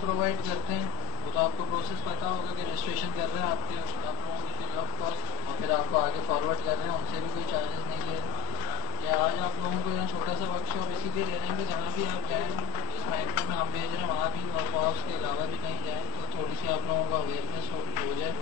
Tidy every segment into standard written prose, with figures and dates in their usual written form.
Provide करते हैं वो तो आपको प्रोसेस पता होगा कि रजिस्ट्रेशन कर रहे हैं आप लोगों की फ्री ऑफ कॉस्ट और फिर आपको आगे फॉरवर्ड कर रहे हैं, उनसे भी कोई चार्जेस नहीं ले रहे। या आज आप लोगों को यहाँ छोटा सा वर्कशॉप इसीलिए ले रहे हैं कि जहाँ भी आप जाएँ, जिस महकमे में हम भेज रहे हैं वहाँ भी और उसके अलावा भी कहीं जाएँ तो थोड़ी सी आप लोगों को अवेयरनेस हो जाए।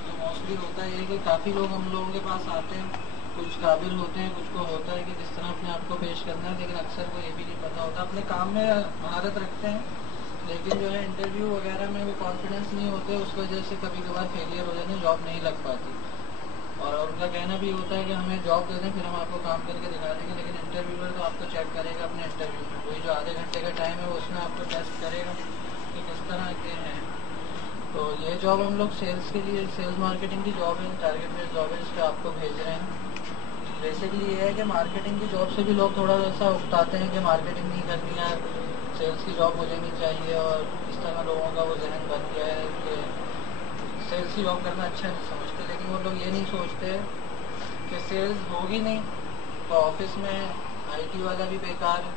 तो मोस्टली होता है कि काफ़ी लोग हम लोगों के पास आते हैं, कुछ काबिल होते हैं, कुछ को होता है कि किस तरह अपने आप को पेश करना है, लेकिन अक्सर को ये भी नहीं पता होता। अपने काम में महारत रखते हैं लेकिन जो है इंटरव्यू वगैरह में वो कॉन्फिडेंस नहीं होते, उस वजह से कभी कभार फेलियर हो जाते हैं, जॉब नहीं लग पाती। और उनका कहना भी होता है कि हमें जॉब दे दें फिर हम आपको काम करके दिखा देंगे, लेकिन इंटरव्यूअर तो आपको चेक करेगा अपने इंटरव्यू में, वही जो आधे घंटे का टाइम है वो उसमें आपको टेस्ट करेगा कि किस तरह के हैं। तो ये जॉब हम लोग सेल्स के लिए, सेल्स मार्केटिंग की जॉब है, टारगेट बेस्ड जॉब है, इस पर आपको भेज रहे हैं। बेसिकली ये है कि मार्केटिंग की जॉब से भी लोग थोड़ा सा उकताते हैं कि मार्केटिंग नहीं करनी है, सेल्स की जॉब मुझे नहीं चाहिए, और इस तरह लोगों का वो जहन बन गया है कि सेल्स की जॉब करना अच्छा नहीं समझते। लेकिन वो लोग ये नहीं सोचते कि सेल्स होगी नहीं तो ऑफिस में आईटी वाला भी बेकार है,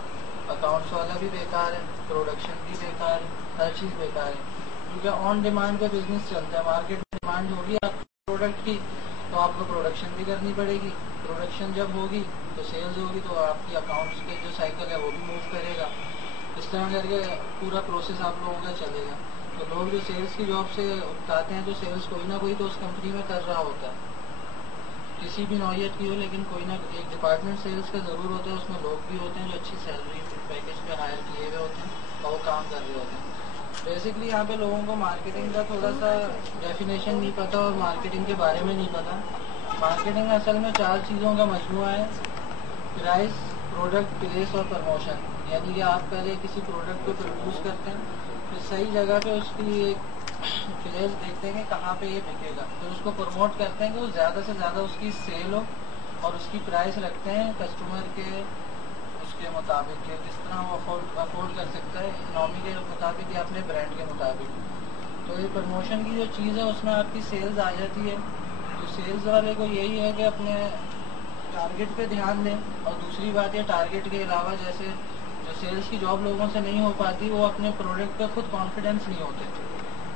अकाउंट्स वाला भी बेकार है, प्रोडक्शन भी बेकार है, हर चीज़ बेकार है, क्योंकि ऑन डिमांड पे बिजनेस चलता है। मार्केट में डिमांड होगी आप प्रोडक्ट की तो आपको प्रोडक्शन भी करनी पड़ेगी, प्रोडक्शन जब होगी तो सेल्स होगी, तो आपकी अकाउंट्स के जो साइकिल है वो भी मूव करेगा। इस तरह करके पूरा प्रोसेस आप लोगों का चलेगा। तो लोग जो सेल्स की जॉब से उठाते हैं, तो सेल्स कोई ना कोई तो उस कंपनी में कर रहा होता है, किसी भी नौयत की हो, लेकिन कोई ना एक डिपार्टमेंट सेल्स का ज़रूर होता है, उसमें लोग भी होते हैं जो अच्छी सैलरी पैकेज पे हायर किए हुए होते हैं और वो काम कर रहे होते हैं। बेसिकली यहाँ पे लोगों को मार्केटिंग का थोड़ा सा डेफिनेशन नहीं पता और मार्केटिंग के बारे में नहीं पता। मार्केटिंग असल में 4 चीज़ों का मजमूआ है: प्राइस, प्रोडक्ट, प्लेस और प्रमोशन। यानी कि आप पहले किसी प्रोडक्ट को प्रोड्यूस करते हैं, फिर सही जगह पे उसकी एक प्लेस देखते हैं कि कहाँ पे ये बिकेगा, फिर उसको प्रमोट करते हैं कि वो ज़्यादा से ज़्यादा उसकी सेल हो, और उसकी प्राइस रखते हैं कस्टमर के उसके मुताबिक के किस तरह वो अफोर्ड कर सकता है, इकनॉमी के मुताबिक या अपने ब्रांड के मुताबिक। तो ये प्रमोशन की जो चीज़ है उसमें आपकी सेल्स आ जाती है। तो सेल्स वाले को यही है कि अपने टारगेट पे ध्यान दें, और दूसरी बात ये टारगेट के अलावा जैसे जो सेल्स की जॉब लोगों से नहीं हो पाती, वो अपने प्रोडक्ट पे खुद कॉन्फिडेंस नहीं होते।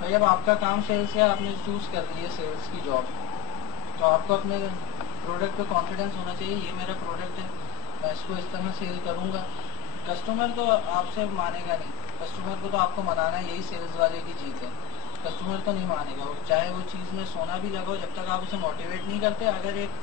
भाई अब आपका काम सेल्स है, आपने चूज़ कर ली है सेल्स की जॉब, तो आपको अपने प्रोडक्ट पे कॉन्फिडेंस होना चाहिए, ये मेरा प्रोडक्ट है, मैं इसको इस तरह सेल करूँगा। कस्टमर तो आपसे मानेगा नहीं, कस्टमर को तो आपको मनाना है, यही सेल्स वाले की जीत है। कस्टमर तो नहीं मानेगा, और चाहे वो चीज़ में सोना भी लगाओ, जब तक आप उसे मोटिवेट नहीं करते। अगर एक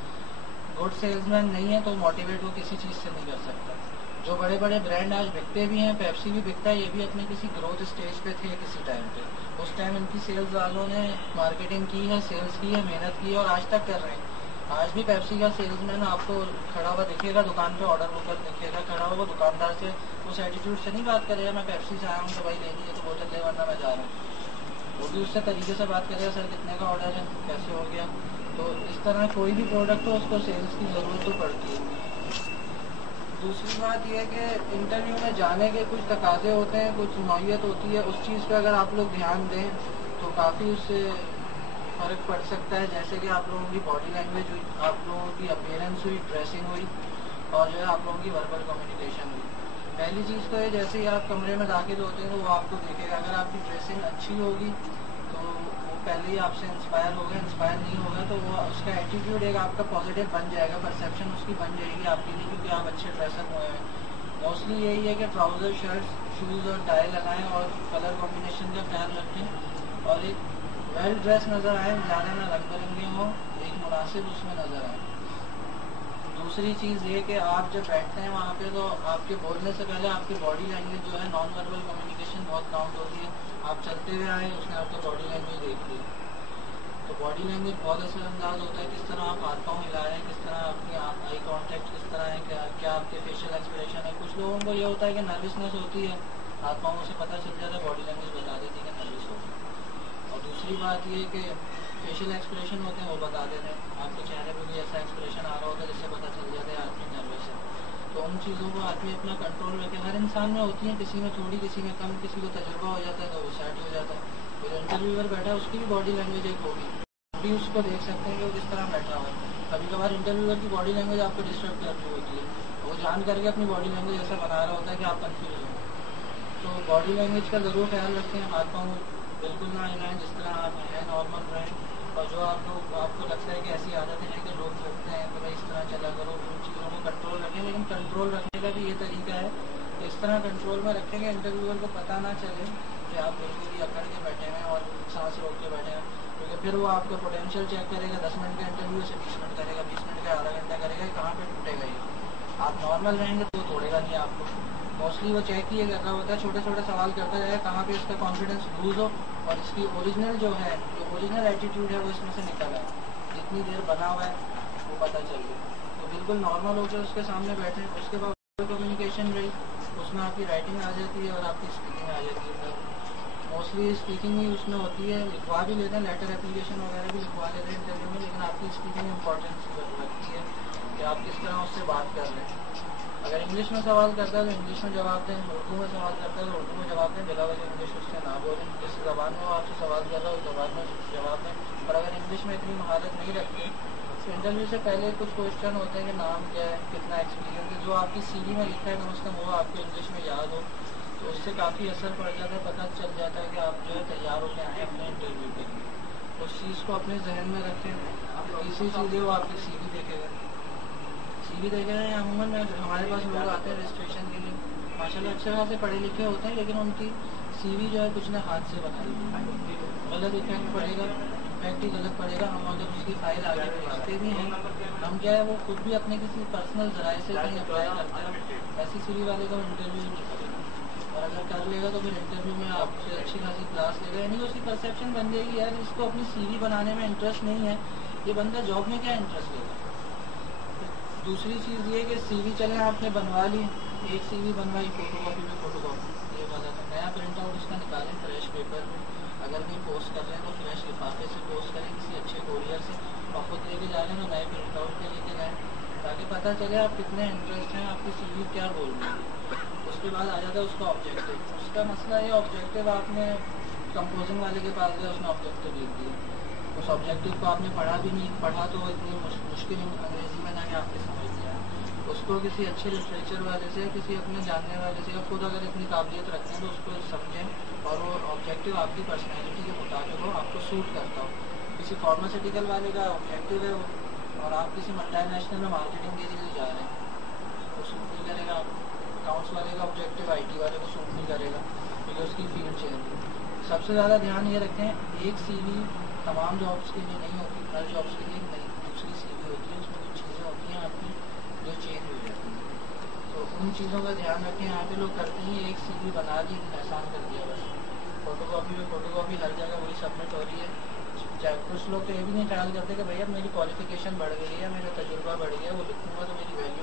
गुड सेल्समैन नहीं है तो मोटिवेट वो किसी चीज़ से नहीं कर सकता। जो बड़े बड़े ब्रांड आज बिकते भी हैं, पेप्सी भी बिकता है, ये भी अपने किसी ग्रोथ स्टेज पे थे किसी टाइम पे, उस टाइम इनकी सेल्स वालों ने मार्केटिंग की है, सेल्स की है, मेहनत की है, और आज तक कर रहे हैं। आज भी पेप्सी का सेल्समैन आपको खड़ा हुआ दिखेगा दुकान पे, ऑर्डर होकर दिखेगा खड़ा हुआ, दुकानदार से उस एटीट्यूड से नहीं बात करेगा मैं पेप्सी से आया हूँ तो भाई लेनी है तो बोतल ले वरना मैं जा रहा हूँ। वो भी उससे तरीके से बात करेगा, सर कितने का ऑर्डर है, कैसे हो गया। तो इस तरह कोई भी प्रोडक्ट हो उसको सेल्स की ज़रूरत तो पड़ती है। दूसरी बात यह है कि इंटरव्यू में जाने के कुछ तकाजे होते हैं, कुछ नौयत होती है, उस चीज़ पे अगर आप लोग ध्यान दें तो काफ़ी उससे फ़र्क पड़ सकता है। जैसे कि आप लोगों की बॉडी लैंग्वेज हुई, आप लोगों की अपीयरेंस हुई, ड्रेसिंग हुई, और जो है आप लोगों की वर्बल कम्युनिकेशन हुई। पहली चीज़ तो है जैसे ही आप कमरे में दाखिल होते हैं तो वो आपको देखेगा, अगर आपकी ड्रेसिंग अच्छी होगी तो वो पहले ही आपसे इंस्पायर होगा, इंस्पायर नहीं होगा तो वो उसका एटीट्यूड एक आपका पॉजिटिव बन जाएगा, परसेप्शन उसकी बन जाएगी आपके लिए, क्योंकि आप अच्छे ड्रेसअप हुए हैं। मोस्टली यही है कि ट्राउज़र, शर्ट्स, शूज़ और टाई लगाएं, और कलर कॉम्बिनेशन का ख्याल रखें, और एक वेल ड्रेस नज़र आए, ज़्यादा ना रंग बिरंगे हों, एक मुनासिब उसमें नज़र आए। दूसरी चीज़ ये कि आप जब बैठते हैं वहाँ पे तो आपके बोलने से पहले आपकी बॉडी लैंग्वेज जो है, नॉन वर्बल कम्युनिकेशन बहुत काउंट होती है। आप चलते हुए आए, उसने आपकी बॉडी लैंग्वेज देख ली, तो बॉडी लैंग्वेज बहुत असरअंदाज होता है, किस तरह आप हाथ पाँव हिला रहे हैं, किस तरह आपकी आई कांटेक्ट किस तरह है, क्या आपके फेशियल एक्सप्रेशन है। कुछ लोगों को ये होता है कि नर्वसनेस होती है, हाथ पाँवों से पता चल जाता है, बॉडी लैंग्वेज बता देती है कि नर्वस हो। और दूसरी बात ये कि फेशियल एक्सप्रेशन होते हैं वो बता देते हैं, आपके चेहरे पे भी ऐसा एक्सप्रेशन आ रहा होता है जिससे पता चल जाता है आदमी नर्वस है। तो उन चीज़ों को आदमी अपना कंट्रोल रखे। हर इंसान में होती है, किसी में थोड़ी, किसी में कम, किसी को तजुर्बा हो जाता है तो वो सेट हो जाता है। तो इंटरव्यूअर बैठा है उसकी भी बॉडी लैंग्वेज एक होगी, भी उसको देख सकते हैं कि वो किस तरह बैठा हुआ है। कभी कभार इंटरव्यूअर की बॉडी लैंग्वेज आपको डिस्टर्ब कर रही होती है, वो जान करके अपनी बॉडी लैंग्वेज ऐसा बना रहा होता है कि आप कन्फ्यूज हो। تو باڈی لینگویج کا ضرور خیال رکھیں, ہاتھ پاؤں بالکل نہ ہلائیں, جس طرح آپ ہیں نارمل رہیں. اور جو آپ کو لگتا ہے کہ ایسی عادتیں ہیں کہ لوگ بولتے ہیں کہ بھائی اس طرح چلا کرو, ان چیزوں کو کنٹرول رکھیں. لیکن کنٹرول رکھنے کا بھی یہ طریقہ ہے کہ اس طرح کنٹرول میں رکھیں کہ انٹرویور کو پتہ نہ چلے کہ آپ بالکل ہی اکڑ کے بیٹھے ہیں اور سانس روک کے بیٹھے ہیں, کیونکہ پھر وہ آپ کا پوٹینشیل چیک کرے گا. 10 منٹ کا انٹرویو سے 20 منٹ کرے گا, 20 منٹ کا آدھا گھنٹہ کرے گا, کہاں پہ ٹوٹے گا یہ. آپ نارمل رہیں گے تو وہ توڑے گا نہیں آپ کو. موسٹلی وہ چیک ہی یہ کر رہا ہوتا ہے, چھوٹے چھوٹے سوال کرتا جائے کہاں پہ اس کا کانفیڈینس لوز ہو اور اس کی اوریجنل جو اوریجنل ایٹیٹیوڈ ہے وہ اس میں سے نکل آئے. جتنی دیر بنا ہوا ہے وہ پتہ چل گیا. تو بالکل نارمل ہو کے اس کے سامنے بیٹھیں. اس کے بعد کمیونیکیشن رہی, اس میں آپ کی رائٹنگ آ جاتی ہے اور آپ کی اسپیکنگ آ جاتی ہے. موسٹلی اسپیکنگ ہی اس میں ہوتی ہے, لکھوا بھی لیتے ہیں, لیٹر اپلیکیشن وغیرہ بھی لکھوا لیتے ہیں انٹرویو میں, لیکن آپ کی اسپیکنگ امپورٹنس رکھتی ہے کہ آپ کس طرح اس سے بات کر رہے ہیں. اگر انگلش میں سوال کرتا ہے تو انگلش میں جواب دیں, اردو میں سوال کرتا ہے تو اردو میں جواب دیں, بلا وجہ انگلش اس سے نہ بولیں. جس زبان میں وہ آپ سے سوال کر رہا ہے اس زبان میں جواب دیں. اور اگر انگلش میں اتنی مہارت نہیں رکھتے تو انٹرویو سے پہلے کچھ کوشچن ہوتے ہیں کہ نام کیا ہے, کتنا ایکسپیرینس ہے, جو آپ کی سی وی میں لکھا ہے کم از کم وہ آپ کو انگلش میں یاد ہو. تو اس سے کافی اثر پڑ جاتا ہے, پتہ چل جاتا ہے کہ آپ جو ہے تیار ہو کے آئیں اپنے انٹرویو کے لیے. اس چیز کو اپنے ذہن میں رکھیں. تیسری چیز ہے وہ آپ کی سی وی دیکھے گا. سی وی دیکھے گا عموماً ہمارے پاس لوگ آتے ہیں رجسٹریشن کے لیے, ماشاء اللہ اچھے خاصے پڑھے لکھے ہوتے ہیں, لیکن ان کی سی وی جو ہے کچھ نہ ہاتھ سے بنائی ہوئی, غلط افیکٹ پڑے گا, امپیکٹ ہی غلط پڑے گا. ہم اگر اس کی فائل آگے بھیجتے بھی ہیں, ہم کیا ہے وہ خود بھی اپنے کسی پرسنل ذرائع سے کہیں اپلائی کرتے ہیں, ایسی سی وی والے کا انٹرویو ہی نہیں کرے گا. اور اگر کر لے گا تو پھر انٹرویو میں آپ سے اچھی خاصی کلاس لے گا. یعنی اس کی پرسیپشن بن جائے گی یار اس کو اپنی سی وی بنانے میں انٹرسٹ نہیں ہے, یہ بندہ جاب میں کیا انٹرسٹ لے گا. دوسری چیز یہ کہ سی وی چلیں آپ نے بنوا لی, ایک سی وی بنوائی, فوٹو کاپی پہ فوٹو کاپی, یہ بات ہے. نیا پرنٹ آؤٹ اس کا نکالیں فریش پیپر پہ, اگر بھی پوسٹ کر رہے ہیں تو فریش لفافے سے پوسٹ کریں کسی اچھے کوریئر سے, اور خود لے کے جا رہے ہیں تو نئے پرنٹ آؤٹ پہ لے کے جائیں تاکہ پتہ چلے آپ کتنے انٹرسٹ ہیں, آپ کی سی وی کیا بول رہی ہے. اس کے بعد آ جاتا ہے اس کا آبجیکٹیو. اس کا مسئلہ یہ آبجیکٹیو آپ نے کمپوزنگ والے کے پاس گیا, اس نے آبجیکٹیو لکھ دیا, اس آبجیکٹیو کو آپ نے پڑھا بھی نہیں, پڑھا تو اتنی مشکل انگریزی میں نہ کہ آپ نے سمجھ لیا. اس کو کسی اچھے لٹریچر والے سے, کسی اپنے جاننے والے سے, یا خود اگر اتنی قابلیت رکھتے ہیں تو اس کو سمجھیں اور وہ آبجیکٹیو آپ کی پرسنالٹی کے مطابق ہو, آپ کو سوٹ کرتا ہو. کسی فارماسیوٹیکل والے کا آبجیکٹیو ہے اور آپ کسی ملٹی نیشنل میں مارکیٹنگ کے لیے جا رہے ہیں, وہ سوٹ نہیں کرے گا. اکاؤنٹس والے کا آبجیکٹیو آئی ٹی والے کو سوٹ نہیں کرے گا کیونکہ اس کی فیلڈ چینج ہے. سب سے زیادہ دھیان یہ رکھیں, ایک سی وی تمام جابس کے لیے نہیں ہوتی, ہر جابس کے لیے ایک نئی دوسری سی وی ہوتی ہے, اس میں کچھ چیزیں ہوتی ہیں آپ کی جو چینج ہو جاتی ہیں. تو ان چیزوں کا دھیان رکھیں. یہاں پہ لوگ کرتے ہیں ایک سی وی بنا دی, احسان کر دیا بس, فوٹو کاپی پہ فوٹو کاپی, ہر جگہ وہی سبمٹ ہو رہی ہے. کچھ لوگ تو یہ بھی نہیں خیال کرتے کہ بھائی اب میری کوالیفیکیشن بڑھ گئی ہے, میرا تجربہ بڑھ گیا, وہ لکھوں گا تو میری ویلیو